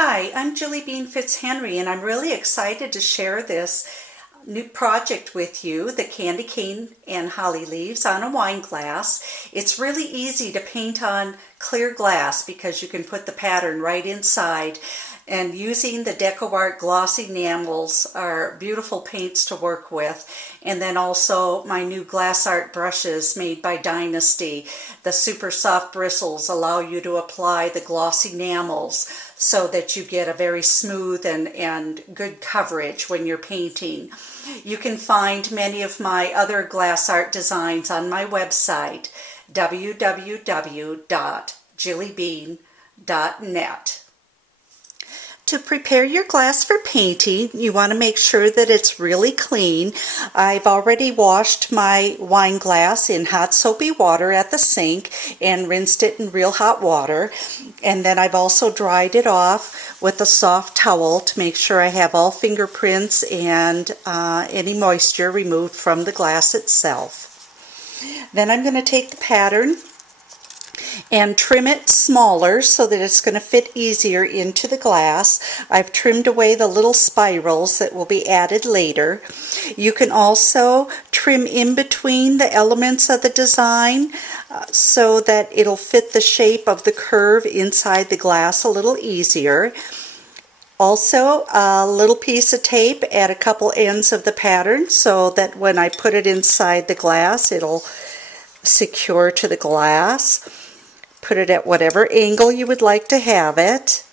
Hi, I'm Julie Bean Fitzhenry, and I'm really excited to share this new project with you, the candy cane and holly leaves on a wine glass. It's really easy to paint on clear glass because you can put the pattern right inside. And using the DecoArt glossy enamels are beautiful paints to work with. And then also my new glass art brushes made by Dynasty. The super soft bristles allow you to apply the glossy enamels so that you get a very smooth and good coverage when you're painting. You can find many of my other glass art designs on my website, www.juliebean.net. To prepare your glass for painting, you want to make sure that it's really clean. I've already washed my wine glass in hot soapy water at the sink and rinsed it in real hot water. And then I've also dried it off with a soft towel to make sure I have all fingerprints and any moisture removed from the glass itself. Then I'm going to take the pattern and trim it smaller so that it's going to fit easier into the glass. I've trimmed away the little spirals that will be added later. You can also trim in between the elements of the design so that it'll fit the shape of the curve inside the glass a little easier. Also, a little piece of tape at a couple ends of the pattern so that when I put it inside the glass, it'll secure to the glass. Put it at whatever angle you would like to have it,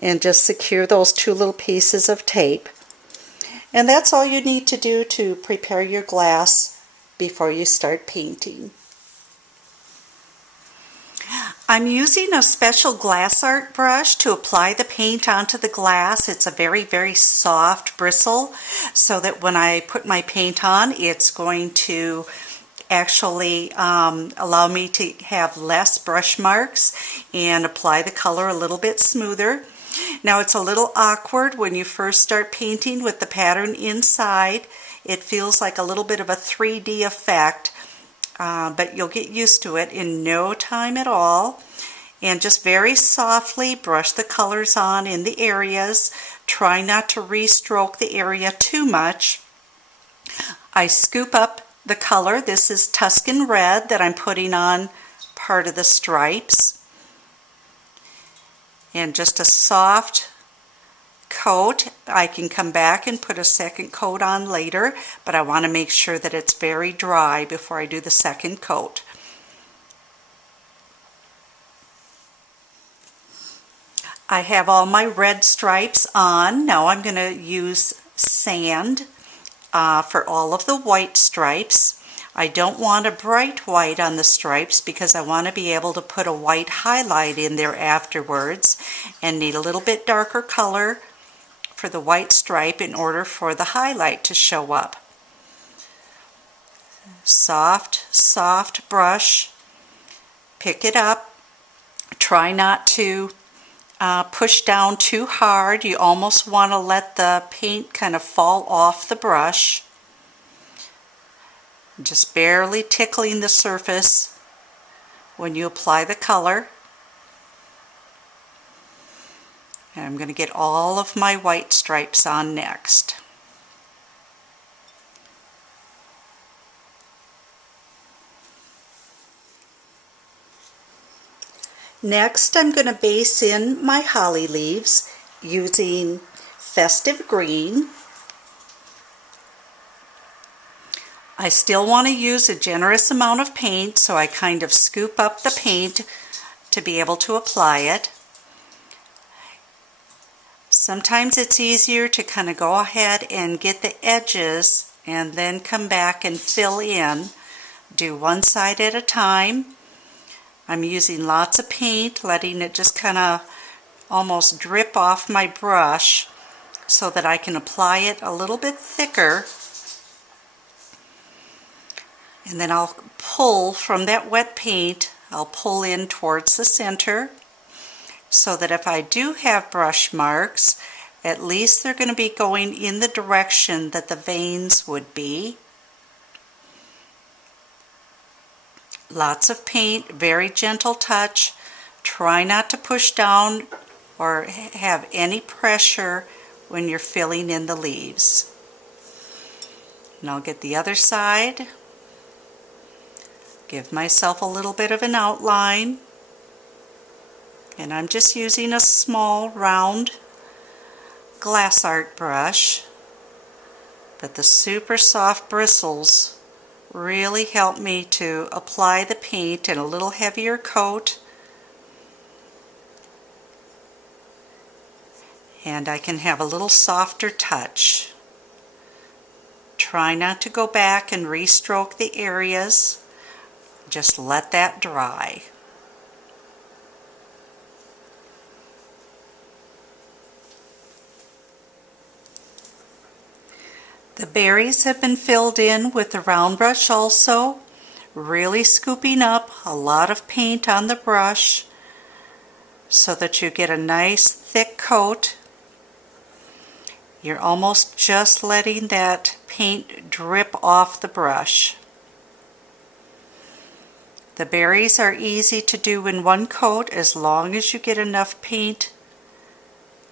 and just secure those two little pieces of tape. And that's all you need to do to prepare your glass before you start painting. I'm using a special glass art brush to apply the paint onto the glass. It's a very, very soft bristle so that when I put my paint on, it's going to actually allow me to have less brush marks and apply the color a little bit smoother. Now it's a little awkward when you first start painting with the pattern inside. It feels like a little bit of a 3D effect, but you'll get used to it in no time at all. And just very softly brush the colors on in the areas. Try not to re-stroke the area too much. I scoop up the color. This is Tuscan Red that I'm putting on part of the stripes. And just a soft coat. I can come back and put a second coat on later, but I want to make sure that it's very dry before I do the second coat. I have all my red stripes on. Now I'm going to use sand for all of the white stripes. I don't want a bright white on the stripes because I want to be able to put a white highlight in there afterwards, and need a little bit darker color for the white stripe in order for the highlight to show up. Soft, soft brush. Pick it up. Try not to push down too hard. You almost want to let the paint kind of fall off the brush. Just barely tickling the surface when you apply the color. And I'm going to get all of my white stripes on next. Next, I'm going to base in my holly leaves using Festive Green. I still want to use a generous amount of paint, so I kind of scoop up the paint to be able to apply it. Sometimes it's easier to kind of go ahead and get the edges and then come back and fill in. Do one side at a time. I'm using lots of paint, letting it just kind of almost drip off my brush so that I can apply it a little bit thicker. And then I'll pull from that wet paint, I'll pull in towards the center so that if I do have brush marks, at least they're going to be going in the direction that the veins would be. Lots of paint, very gentle touch. Try not to push down or have any pressure when you're filling in the leaves. And I'll get the other side, give myself a little bit of an outline, and I'm just using a small round glass art brush, but the super soft bristles really help me to apply the paint in a little heavier coat, and I can have a little softer touch. Try not to go back and re-stroke the areas, just let that dry. The berries have been filled in with the round brush also, really scooping up a lot of paint on the brush so that you get a nice thick coat. You're almost just letting that paint drip off the brush. The berries are easy to do in one coat as long as you get enough paint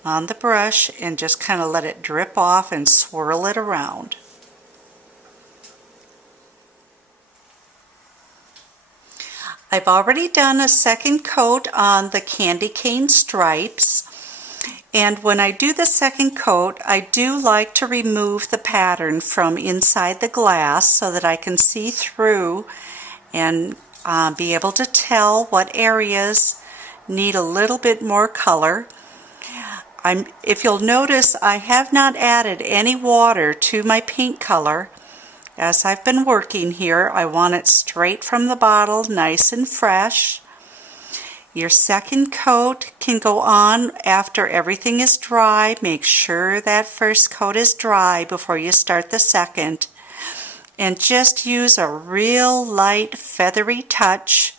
on the brush and just kind of let it drip off and swirl it around. I've already done a second coat on the candy cane stripes, and when I do the second coat I do like to remove the pattern from inside the glass so that I can see through and be able to tell what areas need a little bit more color. If you'll notice, I have not added any water to my paint color. As I've been working here, I want it straight from the bottle, nice and fresh. Your second coat can go on after everything is dry. Make sure that first coat is dry before you start the second. And just use a real light feathery touch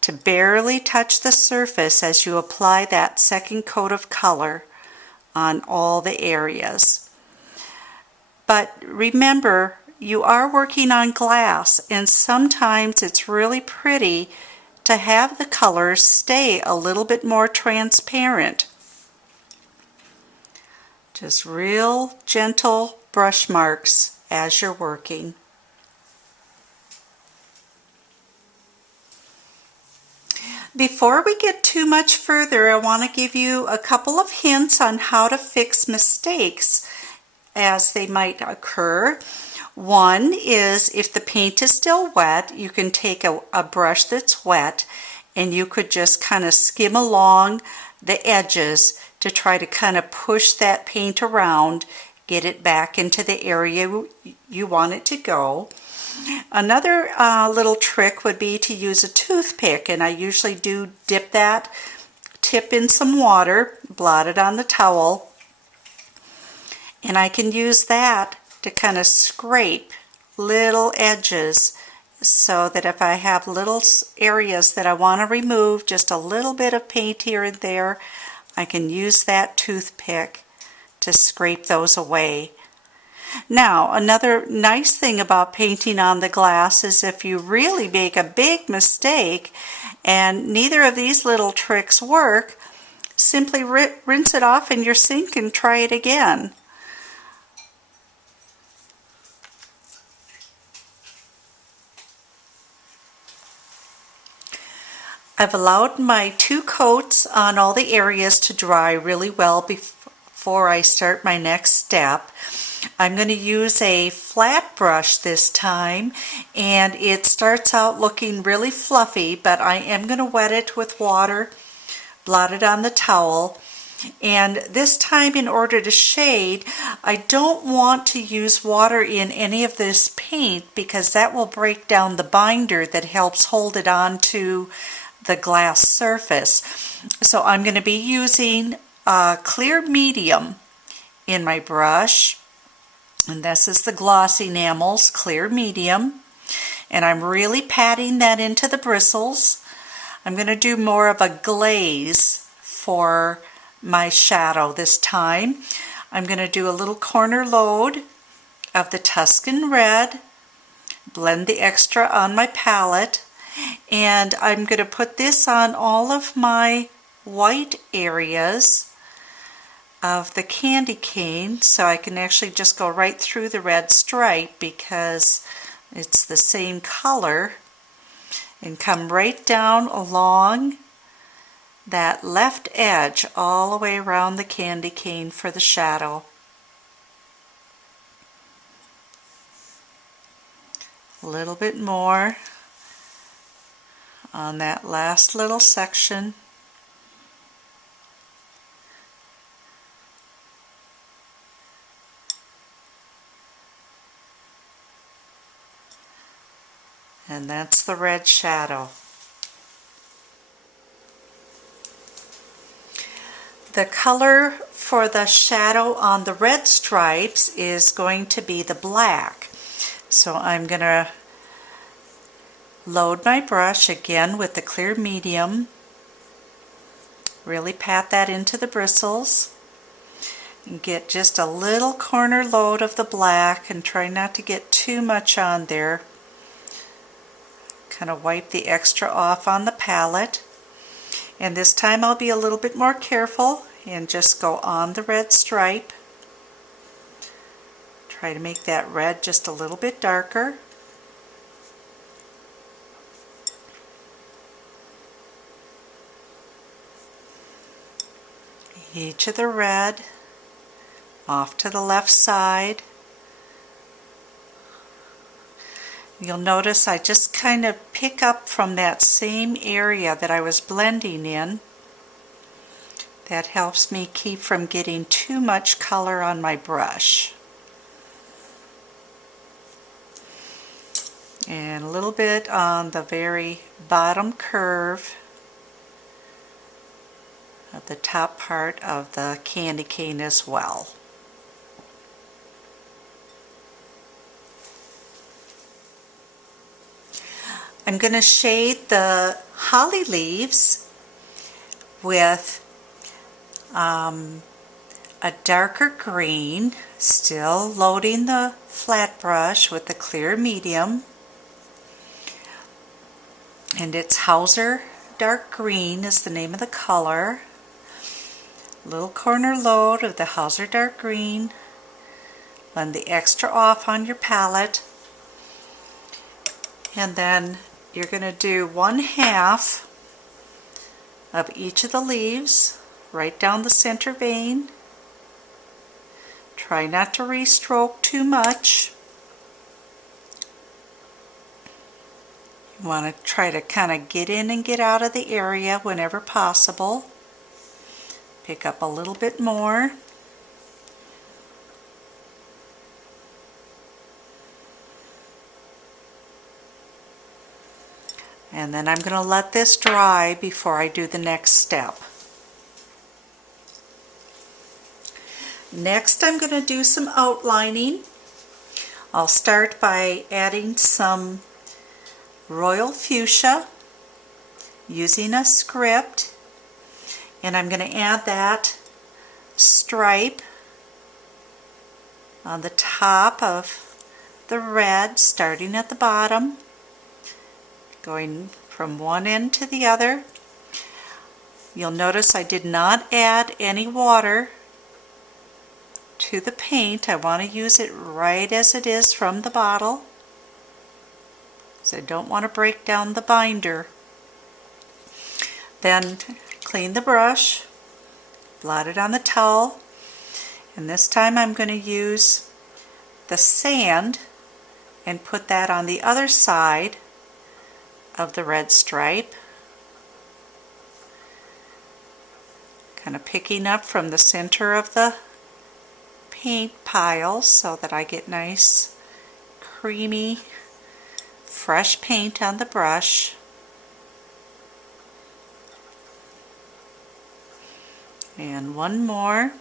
to barely touch the surface as you apply that second coat of color on all the areas. But remember, you are working on glass, and sometimes it's really pretty to have the colors stay a little bit more transparent. Just real gentle brush marks as you're working. Before we get too much further, I want to give you a couple of hints on how to fix mistakes as they might occur. One is, if the paint is still wet, you can take a brush that's wet and you could just kind of skim along the edges to try to kind of push that paint around, get it back into the area you want it to go. Another little trick would be to use a toothpick, and I usually do dip that tip in some water, blot it on the towel, and I can use that to kind of scrape little edges so that if I have little areas that I want to remove, just a little bit of paint here and there, I can use that toothpick to scrape those away. Now, another nice thing about painting on the glass is if you really make a big mistake and neither of these little tricks work, simply rinse it off in your sink and try it again. I've allowed my two coats on all the areas to dry really well before I start my next step. I'm going to use a flat brush this time, and it starts out looking really fluffy, but I am going to wet it with water, blot it on the towel, and this time, in order to shade, I don't want to use water in any of this paint because that will break down the binder that helps hold it on to the glass surface. So I'm going to be using a clear medium in my brush, and this is the Gloss Enamels Clear Medium, and I'm really patting that into the bristles. I'm going to do more of a glaze for my shadow this time. I'm going to do a little corner load of the Tuscan Red, blend the extra on my palette, and I'm going to put this on all of my white areas of the candy cane, so I can actually just go right through the red stripe because it's the same color, and come right down along that left edge all the way around the candy cane for the shadow. A little bit more on that last little section. And that's the red shadow. The color for the shadow on the red stripes is going to be the black. So I'm going to load my brush again with the clear medium. Really pat that into the bristles. And get just a little corner load of the black and try not to get too much on there. Kind of wipe the extra off on the palette. And this time I'll be a little bit more careful and just go on the red stripe. Try to make that red just a little bit darker. Each of the red off to the left side. You'll notice I just kind of pick up from that same area that I was blending in. That helps me keep from getting too much color on my brush. And a little bit on the very bottom curve of the top part of the candy cane as well. I'm going to shade the holly leaves with a darker green, still loading the flat brush with the clear medium. And it's Hauser Dark Green is the name of the color. Little corner load of the Hauser Dark Green. Blend the extra off on your palette. And then you're going to do 1/2 of each of the leaves right down the center vein. Try not to re-stroke too much. You want to try to kind of get in and get out of the area whenever possible. Pick up a little bit more. And then I'm going to let this dry before I do the next step. Next I'm going to do some outlining. I'll start by adding some Royal Fuchsia using a script, and I'm going to add that stripe on the top of the red, starting at the bottom, going from one end to the other. You'll notice I did not add any water to the paint. I want to use it right as it is from the bottle, so I don't want to break down the binder. Then clean the brush, blot it on the towel, and this time I'm going to use the sand and put that on the other side of the red stripe, kind of picking up from the center of the paint pile so that I get nice creamy fresh paint on the brush. And one more.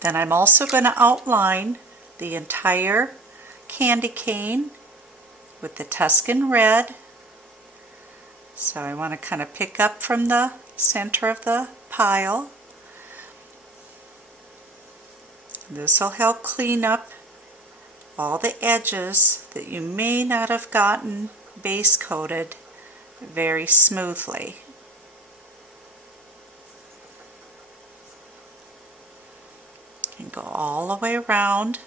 Then I'm also going to outline the entire candy cane with the Tuscan red. So I want to kind of pick up from the center of the pile. This will help clean up all the edges that you may not have gotten base coated very smoothly. and go all the way around.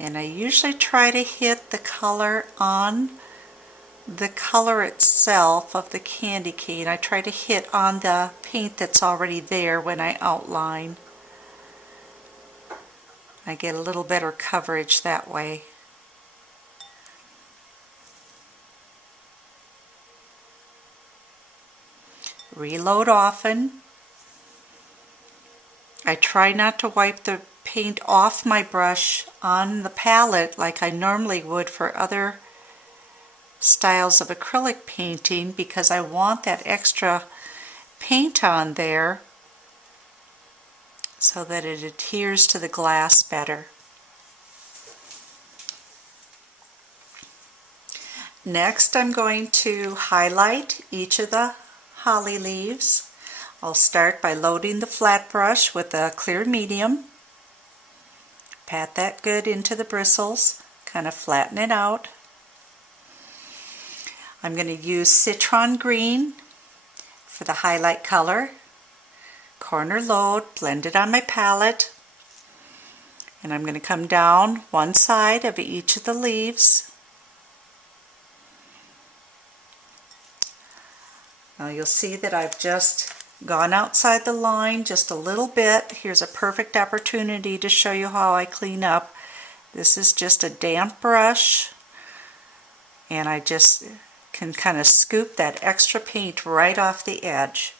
And I usually try to hit the color on the color itself of the candy cane. I try to hit on the paint that's already there when I outline. I get a little better coverage that way. Reload often. I try not to wipe the paint off my brush on the palette like I normally would for other styles of acrylic painting, because I want that extra paint on there so that it adheres to the glass better. Next, I'm going to highlight each of the holly leaves. I'll start by loading the flat brush with a clear medium. Pat that good into the bristles, kind of flatten it out. I'm going to use Citron Green for the highlight color. Corner load, blend it on my palette. And I'm going to come down one side of each of the leaves. Now you'll see that I've just gone outside the line just a little bit. Here's a perfect opportunity to show you how I clean up. This is just a damp brush, and I just can kind of scoop that extra paint right off the edge.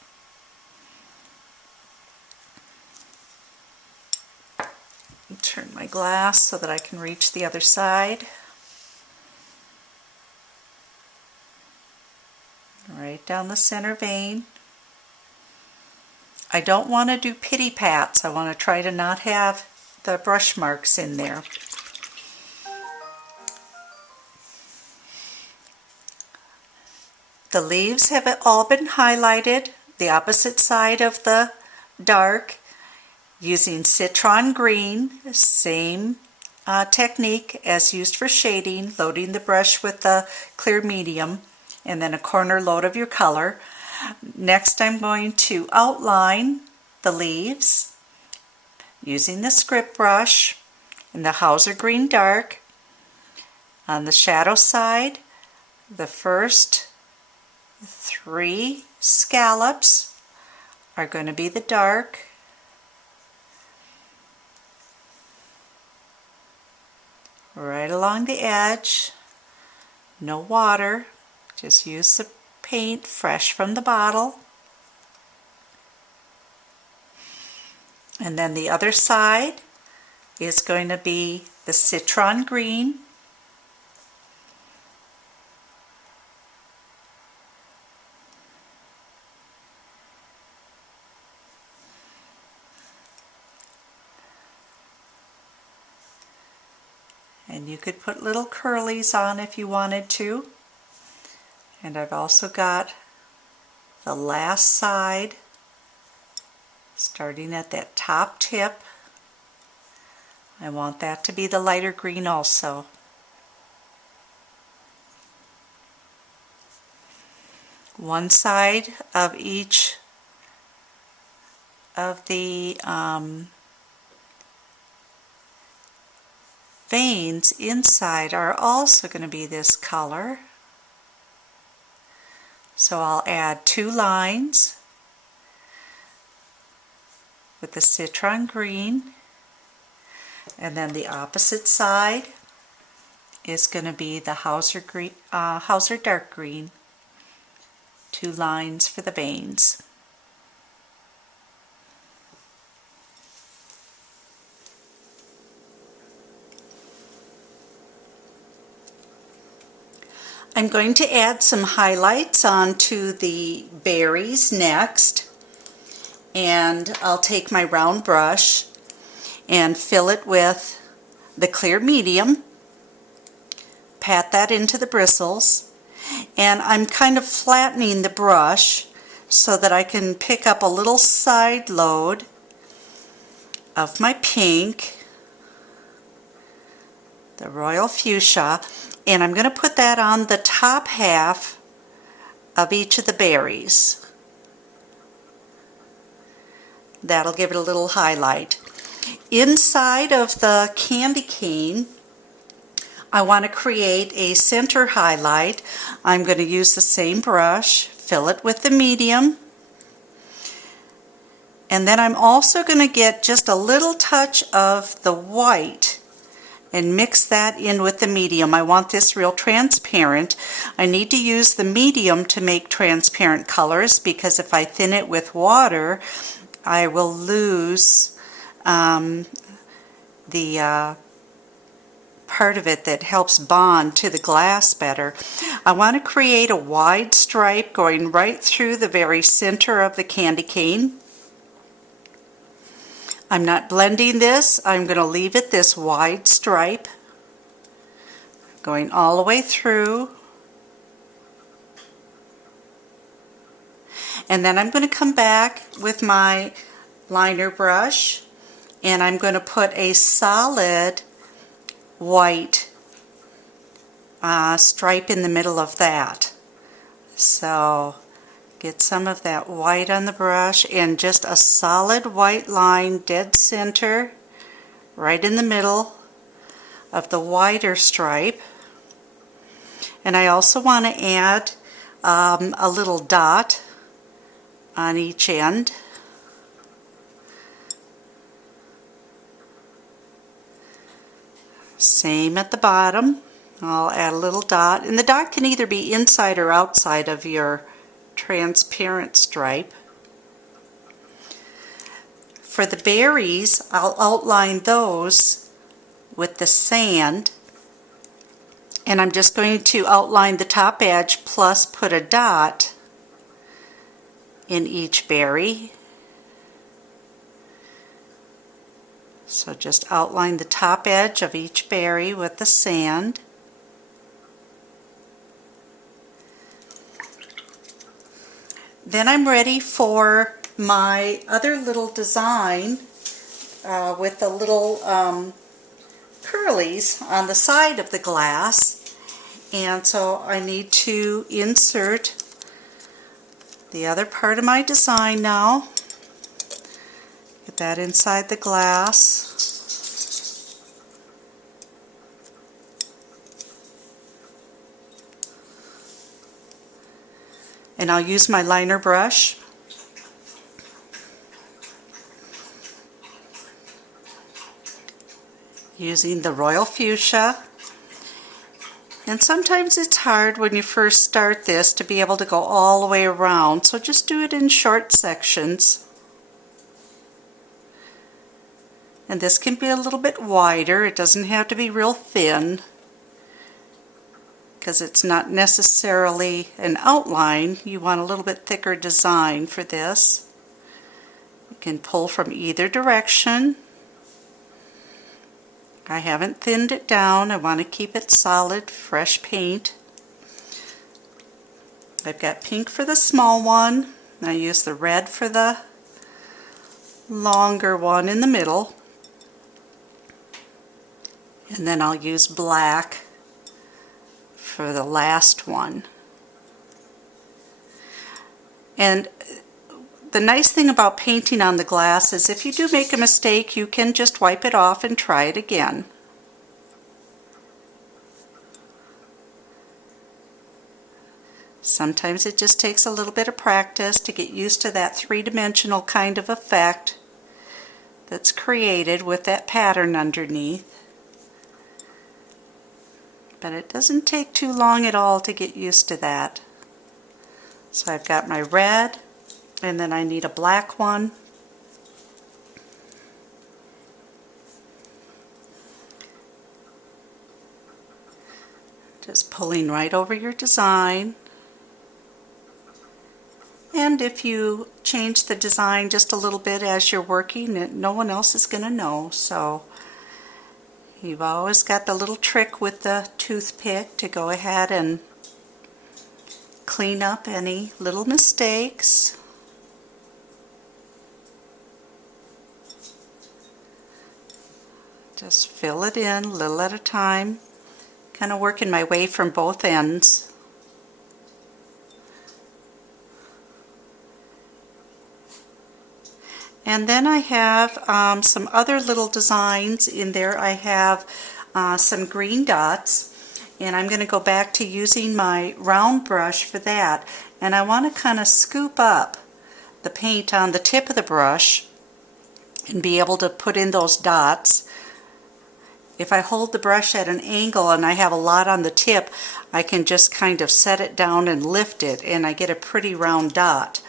Turn my glass so that I can reach the other side. Right down the center vein. I don't want to do pity pats. I want to try to not have the brush marks in there. The leaves have all been highlighted, the opposite side of the dark, using Citron Green, same technique as used for shading, loading the brush with the clear medium and then a corner load of your color. Next, I'm going to outline the leaves using the script brush in the Hauser Green Dark. On the shadow side, the first 3 scallops are going to be the dark. Right along the edge, no water, just use the paint fresh from the bottle. And then the other side is going to be the Citron Green. And you could put little curlies on if you wanted to. And I've also got the last side, starting at that top tip. I want that to be the lighter green also. One side of each of the veins inside are also going to be this color. So I'll add 2 lines with the Citron Green, and then the opposite side is going to be the Hauser Dark Green. 2 lines for the veins. I'm going to add some highlights onto the berries next, and I'll take my round brush and fill it with the clear medium, pat that into the bristles, and I'm kind of flattening the brush so that I can pick up a little side load of my pink the Royal Fuchsia, and I'm going to put that on the top half of each of the berries. That'll give it a little highlight. Inside of the candy cane, I want to create a center highlight. I'm going to use the same brush, fill it with the medium, and then I'm also going to get just a little touch of the white and mix that in with the medium. I want this real transparent. I need to use the medium to make transparent colors because if I thin it with water, I will lose the part of it that helps bond to the glass better. I want to create a wide stripe going right through the very center of the candy cane. I'm not blending this. I'm going to leave it this wide stripe going all the way through. And then I'm going to come back with my liner brush and I'm going to put a solid white stripe in the middle of that. So get some of that white on the brush and just a solid white line dead center right in the middle of the wider stripe. And I also want to add a little dot on each end. Same at the bottom. I'll add a little dot, and the dot can either be inside or outside of your transparent stripe. For the berries, I'll outline those with the sand, and I'm just going to outline the top edge plus put a dot in each berry. So just outline the top edge of each berry with the sand. Then I'm ready for my other little design with the little curlies on the side of the glass. And so I need to insert the other part of my design now. Get that inside the glass. And I'll use my liner brush. Using the Royal Fuchsia. And sometimes it's hard when you first start this to be able to go all the way around, so just do it in short sections. And this can be a little bit wider. It doesn't have to be real thin, because it's not necessarily an outline. You want a little bit thicker design for this. You can pull from either direction. I haven't thinned it down. I want to keep it solid, fresh paint. I've got pink for the small one. I use the red for the longer one in the middle. And then I'll use black for the last one. And the nice thing about painting on the glass is if you do make a mistake, you can just wipe it off and try it again. Sometimes it just takes a little bit of practice to get used to that three-dimensional kind of effect that's created with that pattern underneath. But it doesn't take too long at all to get used to that. So I've got my red, and then I need a black one. Just pulling right over your design. And if you change the design just a little bit as you're working, no one else is going to know. So you've always got the little trick with the toothpick to go ahead and clean up any little mistakes. Just fill it in a little at a time, kind of working my way from both ends. And then I have some other little designs in there. I have some green dots, and I'm going to go back to using my round brush for that. And I want to kind of scoop up the paint on the tip of the brush and be able to put in those dots. If I hold the brush at an angle and I have a lot on the tip, I can just kind of set it down and lift it, and I get a pretty round dot.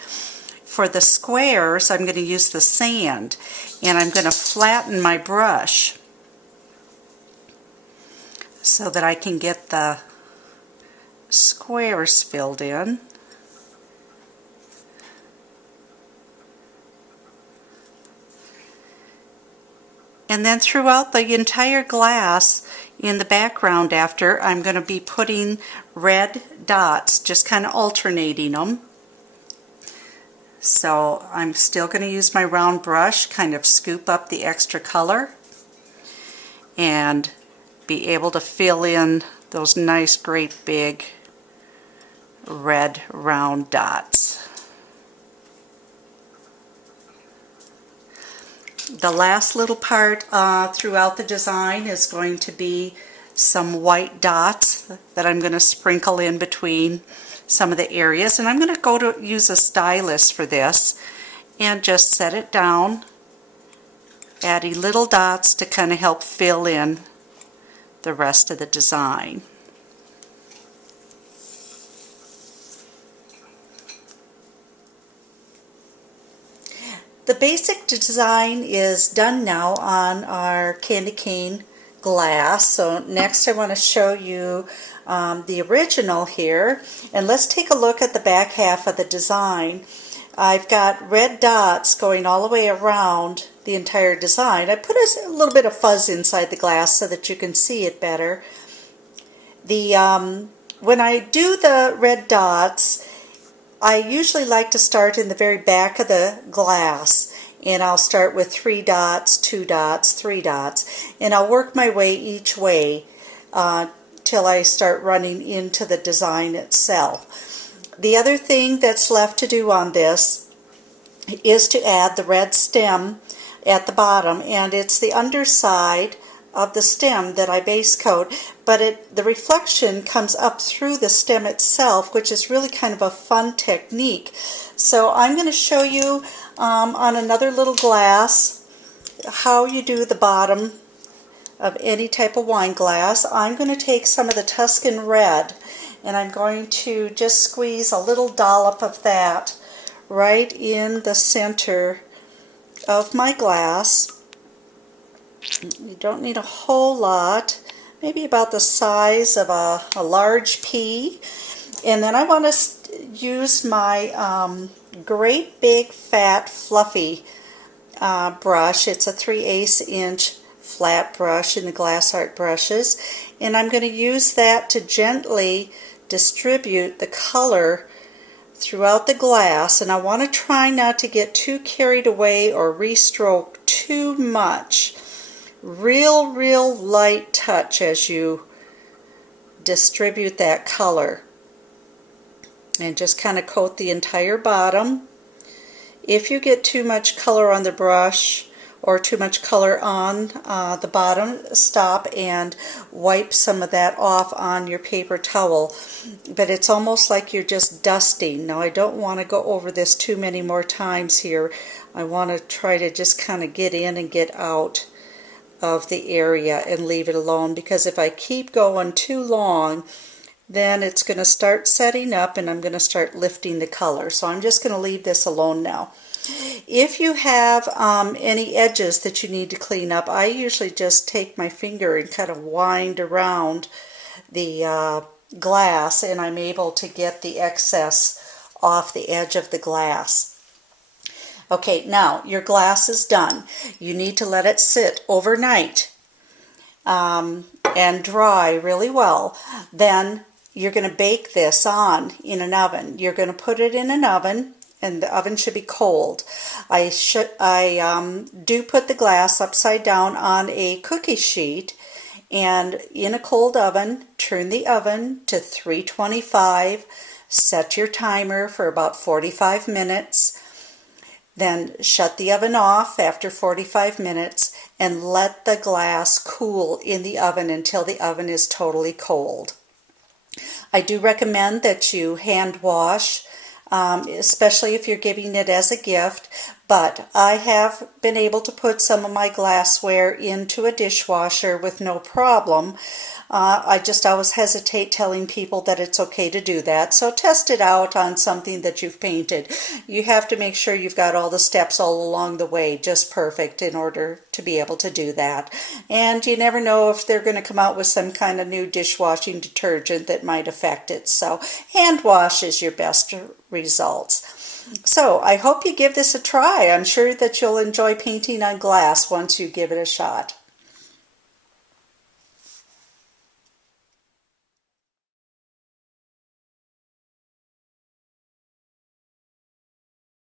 For the squares, I'm going to use the sand, and I'm going to flatten my brush so that I can get the squares filled in. And then throughout the entire glass, in the background after, I'm going to be putting red dots, just kind of alternating them. So I'm still going to use my round brush, kind of scoop up the extra color, and be able to fill in those nice, great big red round dots. The last little part throughout the design is going to be some white dots that I'm going to sprinkle in between some of the areas, and I'm going to go to use a stylus for this and just set it down, adding little dots to kind of help fill in the rest of the design. The basic design is done now on our candy cane glass. So next I want to show you the original here, and let's take a look at the back half of the design. I've got red dots going all the way around the entire design. I put a little bit of fuzz inside the glass so that you can see it better. When I do the red dots, I usually like to start in the very back of the glass, and I'll start with 3 dots, 2 dots, 3 dots, and I'll work my way each way till I start running into the design itself. The other thing that's left to do on this is to add the red stem at the bottom, and it's the underside of the stem that I base coat, but the reflection comes up through the stem itself, which is really kind of a fun technique. So I'm going to show you on another little glass how you do the bottom of any type of wine glass. I'm going to take some of the Tuscan red, and I'm going to just squeeze a little dollop of that right in the center of my glass. You don't need a whole lot, maybe about the size of a large pea. And then I want to use my great big fat fluffy brush. It's a 3/8 inch flat brush in the Glass Art brushes, and I'm going to use that to gently distribute the color throughout the glass. And I want to try not to get too carried away or restroke too much. Real light touch as you distribute that color, and just kind of coat the entire bottom. If you get too much color on the brush or too much color on the bottom, stop and wipe some of that off on your paper towel. But it's almost like you're just dusting. Now I don't want to go over this too many more times here. I want to try to just kind of get in and get out of the area and leave it alone, because if I keep going too long, then it's going to start setting up and I'm going to start lifting the color. So I'm just going to leave this alone now. If you have any edges that you need to clean up, I usually just take my finger and kind of wind around the glass, and I'm able to get the excess off the edge of the glass. Okay, now your glass is done. You need to let it sit overnight and dry really well. Then you're going to bake this on in an oven. You're going to put it in an oven and the oven should be cold. I do put the glass upside down on a cookie sheet, and in a cold oven, turn the oven to 325, set your timer for about 45 minutes, then shut the oven off after 45 minutes and let the glass cool in the oven until the oven is totally cold. I do recommend that you hand wash, especially if you're giving it as a gift, but I have been able to put some of my glassware into a dishwasher with no problem. I just always hesitate telling people that it's okay to do that. So test it out on something that you've painted. You have to make sure you've got all the steps all along the way just perfect in order to be able to do that. And you never know if they're going to come out with some kind of new dishwashing detergent that might affect it. So hand wash is your best results. So I hope you give this a try. I'm sure that you'll enjoy painting on glass once you give it a shot.